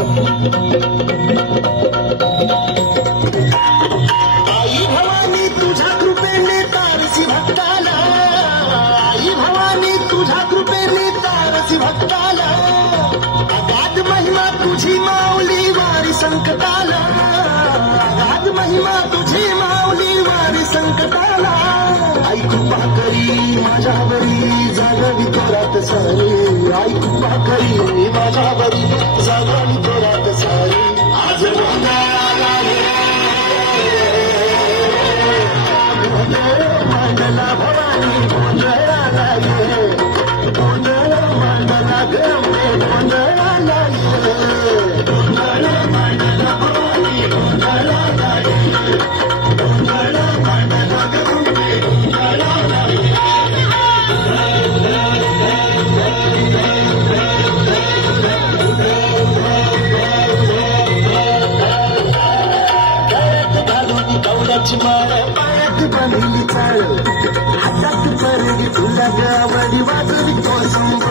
आई भवानी तुझ्या कृपेने तारसी भक्ताला, आई भवानी तुझ्या कृपेने तारसी भक्ताला, अगाध महिमा तुझी माऊली वारी संकटाला, अगाध महिमा तुझी माऊली वारी संकटाला. आई कृपा करी माझ्यावरी जागावी तोरात सारी, आई कृपा करी माझ्यावरी जागावी तोरात सारी. आज गोंधळाला मांडला भवानी गोंधळाला ये, गोंधळ मांडला गमे गोंधळाला ये, गोंधळ मांडला भवानी गोंधळाला ये, गोंधळ मांडला गमे गोंधळाला ये. गवळ्याची माळ पायात बांधली चाळ, हातात परडी तुला गावडी वाजवी कोसंब.